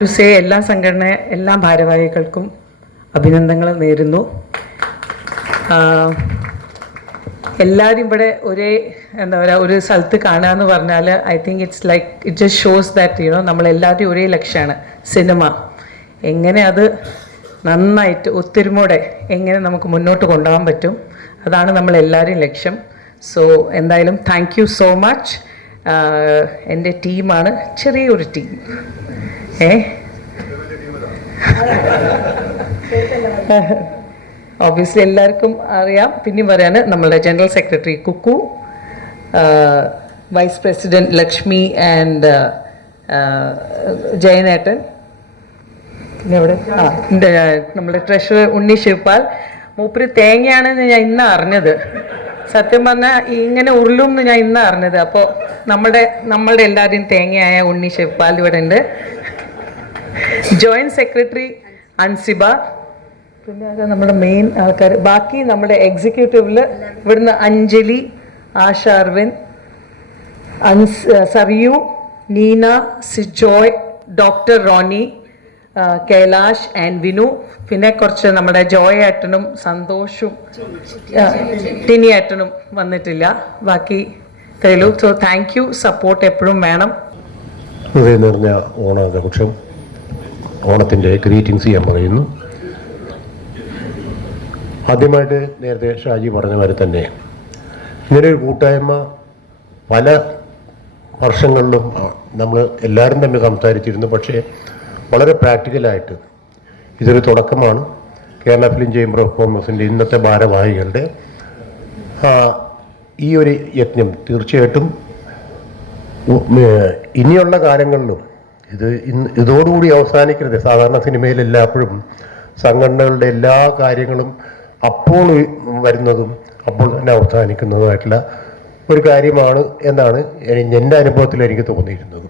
To say എല്ലാ സംഘടന എല്ലാ ഭാരവാഹികൾക്കും അഭിനന്ദനങ്ങൾ നേരുന്നു. എല്ലാവരും ഇവിടെ ഒരേ എന്താ പറയുക ഒരു സ്ഥലത്ത് കാണുക എന്ന് പറഞ്ഞാൽ I think it's like it just shows that you you know നമ്മളെല്ലാവരുടെയും ഒരേ ലക്ഷ്യമാണ് സിനിമ. എങ്ങനെ അത് നന്നായിട്ട് ഒത്തൊരുമോടെ എങ്ങനെ നമുക്ക് മുന്നോട്ട് കൊണ്ടുപോകാൻ പറ്റും അതാണ് നമ്മളെല്ലാവരുടെയും ലക്ഷ്യം. സോ എന്തായാലും താങ്ക് യു സോ മച്ച് എന്റെ ടീമാണ് ചെറിയൊരു ടീം. ഏ? ഓബിയസ്ലി എല്ലാവർക്കും അറിയാം. പിന്നെയും പറയാണ് നമ്മളുടെ general secretary Kukku vice president Lakshmi and ജയനേട്ടൻ. പിന്നെ എവിടെ? ആ നമ്മുടെ ട്രഷറർ ഉണ്ണി ശിവപാൽ. മൂപ്പര് തേങ്ങയാണെന്ന് ഞാൻ ഇന്ന് അറിഞ്ഞത്. സത്യം പറഞ്ഞാൽ ഇങ്ങനെ ഉരുളും എന്ന് ഞാൻ ഇന്ന് അറിഞ്ഞത്. അപ്പോൾ നമ്മുടെ നമ്മളുടെ എല്ലാവരുടെയും തേങ്ങയായ ഉണ്ണി ശിവപാൽ ഇവിടെ ഉണ്ട്. Joint secretary Ansiba. പിന്നെ നമ്മുടെ മെയിൻ ആൾക്കാർ ബാക്കി നമ്മുടെ എക്സിക്യൂട്ടീവിൽ ഇവിടുന്ന് അഞ്ജലി ആശ അൻസ് സറിയു നീന സിജോയ് ഡോക്ടർ റോണി കൈലാഷ് ആൻഡ് വിനു. പിന്നെ കുറച്ച് നമ്മുടെ ജോയ് ഏട്ടനും സന്തോഷും ടിനി ഏട്ടനും വന്നിട്ടില്ല. ബാക്കി ഇത്രയുള്ളൂ സോ താങ്ക് യു സപ്പോർട്ട് എപ്പോഴും വേണം. ഹൃദയം നിറഞ്ഞ ഓണാഘോഷം. ഓണത്തിന്റെ ഗ്രീറ്റിങ്സ് ചെയ്യാൻ പറയുന്നു. ആദ്യമായിട്ട് നേരത്തെ ഷാജി പറഞ്ഞ മാതിരി തന്നെ ഇങ്ങനെ ഒരു കൂട്ടായ്മ പല വർഷങ്ങളിലും നമ്മൾ എല്ലാവരും തമ്മിൽ സംസാരിച്ചിരുന്നു. പക്ഷേ വളരെ പ്രാക്ടിക്കലായിട്ട് ഇതൊരു തുടക്കമാണ്. കേരള ഫിലിം ചേംബർ ഓഫ് കോമേഴ്സിന്റെ ഇന്നത്തെ ഭാരവാഹികളുടെ ഈ ഒരു യജ്ഞം തീർച്ചയായിട്ടും ഇനിയുള്ള കാലങ്ങളിലും ഇത് ഇന്ന് ഇതോടുകൂടി അവസാനിക്കരുത്. സാധാരണ സിനിമയിൽ എല്ലാപ്പോഴും സംഘടനകളുടെ എല്ലാ കാര്യങ്ങളും അപ്പോൾ വരുന്നതും അപ്പോൾ തന്നെ അവസാനിക്കുന്നതുമായിട്ടുള്ള ഒരു കാര്യമാണ് എന്നാണ് എനി- എന്റെ അനുഭവത്തിൽ എനിക്ക് തോന്നിയിരുന്നത്.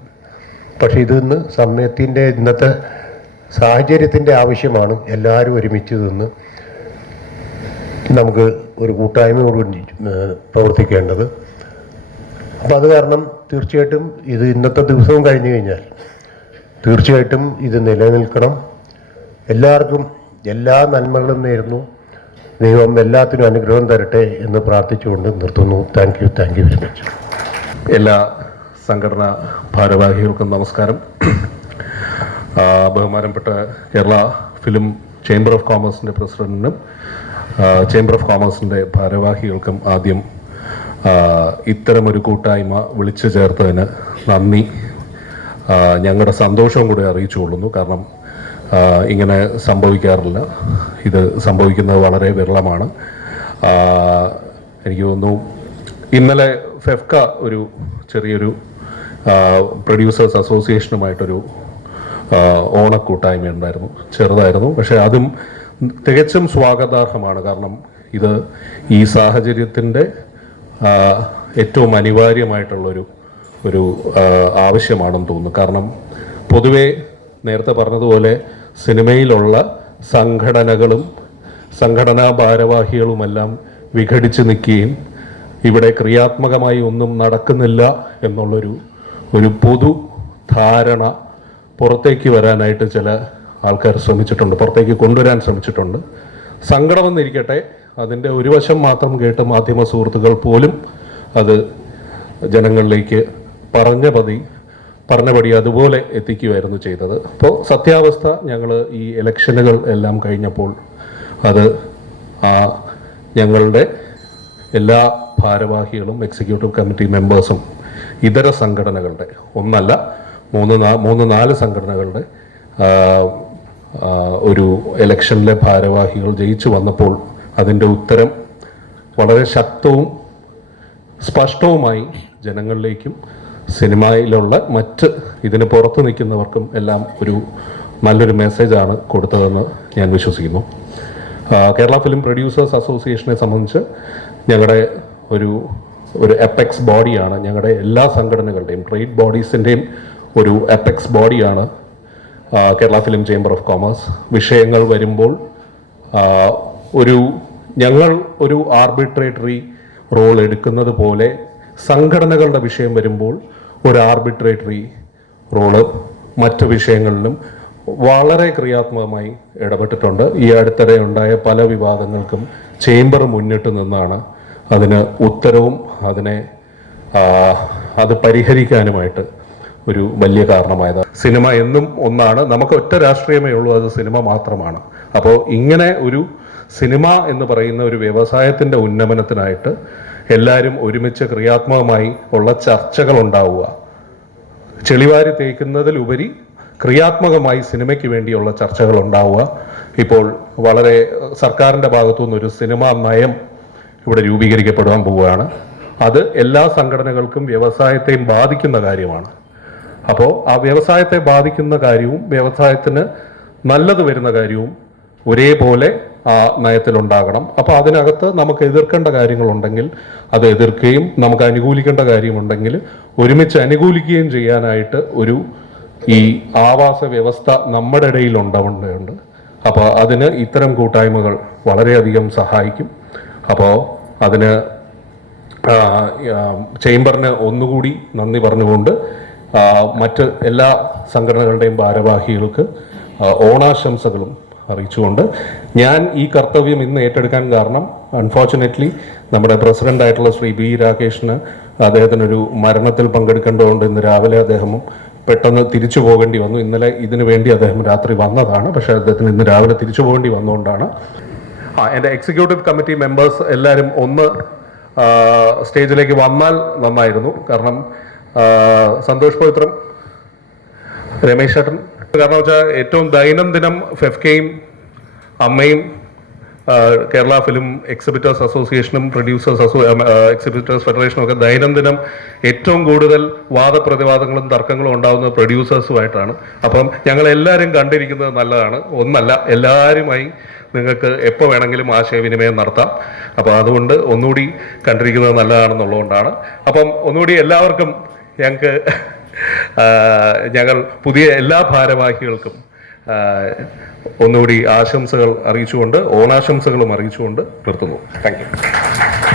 പക്ഷേ ഇത് ഇന്ന് സമയത്തിന്റെ ഇന്നത്തെ സാഹചര്യത്തിന്റെ ആവശ്യമാണ് എല്ലാവരും ഒരുമിച്ച് നിന്ന് നമുക്ക് ഒരു കൂട്ടായ്മയോട് പ്രവർത്തിക്കേണ്ടത്. അപ്പം അത് കാരണം തീർച്ചയായിട്ടും ഇത് ഇന്നത്തെ ദിവസവും കഴിഞ്ഞു കഴിഞ്ഞാൽ തീർച്ചയായിട്ടും ഇത് നിലനിൽക്കണം. എല്ലാവർക്കും എല്ലാ നന്മകളും നേരുന്നു. ദൈവം എല്ലാത്തിനും അനുഗ്രഹം തരട്ടെ എന്ന് പ്രാർത്ഥിച്ചുകൊണ്ട് നിർത്തുന്നു. Thank you thank you very much എല്ലാ സംഘടനാ ഭാരവാഹികൾക്കും നമസ്കാരം. ബഹുമാനപ്പെട്ട കേരള ഫിലിം ചേംബർ ഓഫ് കോമേഴ്സിന്റെ പ്രസിഡന്റിനും ചേംബർ ഓഫ് കോമേഴ്സിന്റെ ഭാരവാഹികൾക്കും ആദ്യം ഇത്തരമൊരു കൂട്ടായ്മ വിളിച്ചു ചേർത്തതിന് നന്ദി. ഞങ്ങളുടെ സന്തോഷവും കൂടി അറിയിച്ചു കൊള്ളുന്നു. കാരണം ഇങ്ങനെ സംഭവിക്കാറില്ല. ഇത് സംഭവിക്കുന്നത് വളരെ വിരളമാണ്. എനിക്ക് തോന്നുന്നു ഇന്നലെ ഫെഫ്ക ഒരു ചെറിയൊരു പ്രൊഡ്യൂസേഴ്സ് അസോസിയേഷനുമായിട്ടൊരു ഓണക്കൂട്ടായ്മ ഉണ്ടായിരുന്നു. ചെറുതായിരുന്നു. പക്ഷേ അതും തികച്ചും സ്വാഗതാർഹമാണ്. കാരണം ഇത് ഈ സാഹചര്യത്തിന്റെ ഏറ്റവും അനിവാര്യമായിട്ടുള്ളൊരു ഒരു ആവശ്യമാണെന്ന് തോന്നുന്നു. കാരണം പൊതുവേ നേരത്തെ പറഞ്ഞതുപോലെ സിനിമയിലുള്ള സംഘടനകളും സംഘടനാ ഭാരവാഹികളുമെല്ലാം വിഘടിച്ച് നിൽക്കുകയും ഇവിടെ ക്രിയാത്മകമായി ഒന്നും നടക്കുന്നില്ല എന്നുള്ളൊരു ഒരു പൊതു ധാരണ പുറത്തേക്ക് വരാനായിട്ട് ചില ആൾക്കാർ ശ്രമിച്ചിട്ടുണ്ട് പുറത്തേക്ക് കൊണ്ടുവരാൻ ശ്രമിച്ചിട്ടുണ്ട്. സങ്കടമെന്നിരിക്കട്ടെ അതിന്റെ ഒരു വശം മാത്രം കേട്ട് മാധ്യമ സുഹൃത്തുക്കൾ പോലും അത് ജനങ്ങളിലേക്ക് പറഞ്ഞ പതി പറഞ്ഞപടി അതുപോലെ എത്തിക്കുകയായിരുന്നു ചെയ്തത്. അപ്പോൾ സത്യാവസ്ഥ ഞങ്ങൾ ഈ ഇലക്ഷനുകൾ എല്ലാം കഴിഞ്ഞപ്പോൾ അത് ഞങ്ങളുടെ എല്ലാ ഭാരവാഹികളും എക്സിക്യൂട്ടീവ് കമ്മിറ്റി മെമ്പേഴ്സും ഇതര സംഘടനകളുടെ ഒന്നല്ല മൂന്ന് മൂന്ന് നാല് സംഘടനകളുടെ ഒരു ഇലക്ഷനിലെ ഭാരവാഹികൾ ജയിച്ചു വന്നപ്പോൾ അതിന്റെ ഉത്തരം വളരെ ശക്തവും സ്പഷ്ടവുമായി ജനങ്ങളിലേക്കും സിനിമയിലുള്ള മറ്റ് ഇതിന് പുറത്ത് നിൽക്കുന്നവർക്കും എല്ലാം ഒരു നല്ലൊരു മെസ്സേജാണ് കൊടുത്തതെന്ന് ഞാൻ വിശ്വസിക്കുന്നു. കേരള ഫിലിം പ്രൊഡ്യൂസേഴ്സ് അസോസിയേഷനെ സംബന്ധിച്ച് ഞങ്ങളുടെ ഒരു ഒരു എപ്പെക്സ് ബോഡിയാണ് ഞങ്ങളുടെ എല്ലാ സംഘടനകളുടെയും ട്രേഡ് ബോഡീസിന്റെയും ഒരു എപ്പെക്സ് ബോഡിയാണ് Kerala film chamber of commerce വിഷയങ്ങൾ വരുമ്പോൾ ഒരു ഞങ്ങൾ ഒരു ആർബിട്രേറ്ററി റോൾ എടുക്കുന്നത് പോലെ സംഘടനകളുടെ വിഷയം വരുമ്പോൾ ഒരു ആർബിട്രേറ്ററി റോൾ മറ്റു വിഷയങ്ങളിലും വളരെ ക്രിയാത്മകമായി ഇടപെട്ടിട്ടുണ്ട്. ഈ അടുത്തിടെ ഉണ്ടായ പല വിവാദങ്ങൾക്കും ചേംബർ മുന്നിട്ട് നിന്നാണ് അതിന് ഉത്തരവും അതിനെ അത് പരിഹരിക്കാനുമായിട്ട് ഒരു വലിയ കാരണമായത്. സിനിമ എന്നും ഒന്നാണ്. നമുക്ക് ഒറ്റ രാഷ്ട്രീയമേ ഉള്ളൂ. അത് സിനിമ മാത്രമാണ്. അപ്പോൾ ഇങ്ങനെ ഒരു സിനിമ എന്ന് പറയുന്ന ഒരു വ്യവസായത്തിന്റെ ഉന്നമനത്തിനായിട്ട് എല്ലാവരും ഒരുമിച്ച് ക്രിയാത്മകമായി ഉള്ള ചർച്ചകൾ ഉണ്ടാവുക ചെളിവാരി തേക്കുന്നതിലുപരി ക്രിയാത്മകമായി സിനിമയ്ക്ക് വേണ്ടിയുള്ള ചർച്ചകൾ ഉണ്ടാവുക. ഇപ്പോൾ വളരെ സർക്കാരിന്റെ ഭാഗത്തുനിന്ന് ഒരു സിനിമാ നയം ഇവിടെ രൂപീകരിക്കപ്പെടാൻ പോവുകയാണ്. അത് എല്ലാ സംഘടനകൾക്കും വ്യവസായത്തെയും ബാധിക്കുന്ന കാര്യമാണ്. അപ്പോൾ ആ വ്യവസായത്തെ ബാധിക്കുന്ന കാര്യവും വ്യവസായത്തിന് നല്ലത് വരുന്ന കാര്യവും ഒരേപോലെ നയത്തിലുണ്ടാകണം. അപ്പോൾ അതിനകത്ത് നമുക്ക് എതിർക്കേണ്ട കാര്യങ്ങളുണ്ടെങ്കിൽ അത് എതിർക്കുകയും നമുക്ക് അനുകൂലിക്കേണ്ട കാര്യമുണ്ടെങ്കിൽ ഒരുമിച്ച് അനുകൂലിക്കുകയും ചെയ്യാനായിട്ട് ഒരു ഈ ആവാസ വ്യവസ്ഥ നമ്മുടെ ഇടയിൽ ഉണ്ടാവേണ്ടതുണ്ട് അപ്പോൾ അതിന് ഇത്തരം കൂട്ടായ്മകൾ വളരെയധികം സഹായിക്കും. അപ്പോൾ അതിന് ആ, ആ, ചേംബറിന് ഒന്നുകൂടി നന്ദി പറഞ്ഞുകൊണ്ട് ആ, മറ്റ് എല്ലാ സംഘടനകളുടെയും ഭാരവാഹികൾക്ക് ഓണാശംസകളും അറിയിച്ചുകൊണ്ട് ഞാൻ ഈ കർത്തവ്യം ഇന്ന് ഏറ്റെടുക്കാൻ കാരണം അൺഫോർച്ചുനേറ്റ്ലി നമ്മുടെ പ്രസിഡന്റ് ആയിട്ടുള്ള ശ്രീ ബി രാകേഷിന് അദ്ദേഹത്തിനൊരു മരണത്തിൽ പങ്കെടുക്കേണ്ടതുകൊണ്ട് ഇന്ന് രാവിലെ അദ്ദേഹം പെട്ടെന്ന് തിരിച്ചു പോകേണ്ടി വന്നു. ഇന്നലെ ഇതിനു വേണ്ടി അദ്ദേഹം രാത്രി വന്നതാണ്. പക്ഷെ അദ്ദേഹത്തിന് ഇന്ന് രാവിലെ തിരിച്ചു പോകേണ്ടി വന്നുകൊണ്ടാണ് ആ എന്റെ എക്സിക്യൂട്ടീവ് കമ്മിറ്റി മെമ്പേഴ്സ് എല്ലാവരും ഒന്ന് സ്റ്റേജിലേക്ക് വന്നാൽ നന്നായിരുന്നു. കാരണം സന്തോഷ് പവിത്രം രമേശ് ചേട്ടൻ കാരണം വെച്ചാൽ ഏറ്റവും ദൈനംദിനം ഫെഫ്കയും അമ്മയും കേരള ഫിലിം എക്സിബിറ്റേഴ്സ് അസോസിയേഷനും പ്രൊഡ്യൂസേഴ്സ് അസോ എക്സിബിറ്റേഴ്സ് ഫെഡറേഷനും ഒക്കെ ദൈനംദിനം ഏറ്റവും കൂടുതൽ വാദപ്രതിവാദങ്ങളും തർക്കങ്ങളും ഉണ്ടാകുന്നത് പ്രൊഡ്യൂസേഴ്സുമായിട്ടാണ്. അപ്പം ഞങ്ങൾ എല്ലാവരും കണ്ടിരിക്കുന്നത് നല്ലതാണ്. ഒന്നല്ല എല്ലാവരുമായി നിങ്ങൾക്ക് എപ്പോൾ വേണമെങ്കിലും ആശയവിനിമയം നടത്താം. അപ്പോൾ അതുകൊണ്ട് ഒന്നുകൂടി കണ്ടിരിക്കുന്നത് നല്ലതാണെന്നുള്ളതുകൊണ്ടാണ്. അപ്പം ഒന്നുകൂടി എല്ലാവർക്കും ഞങ്ങൾക്ക് ഞങ്ങൾ പുതിയ എല്ലാ ഭാരവാഹികൾക്കും ഒന്നുകൂടി ആശംസകൾ അറിയിച്ചുകൊണ്ട് ഓണാശംസകളും അറിയിച്ചുകൊണ്ട് നിർത്തുന്നു. താങ്ക്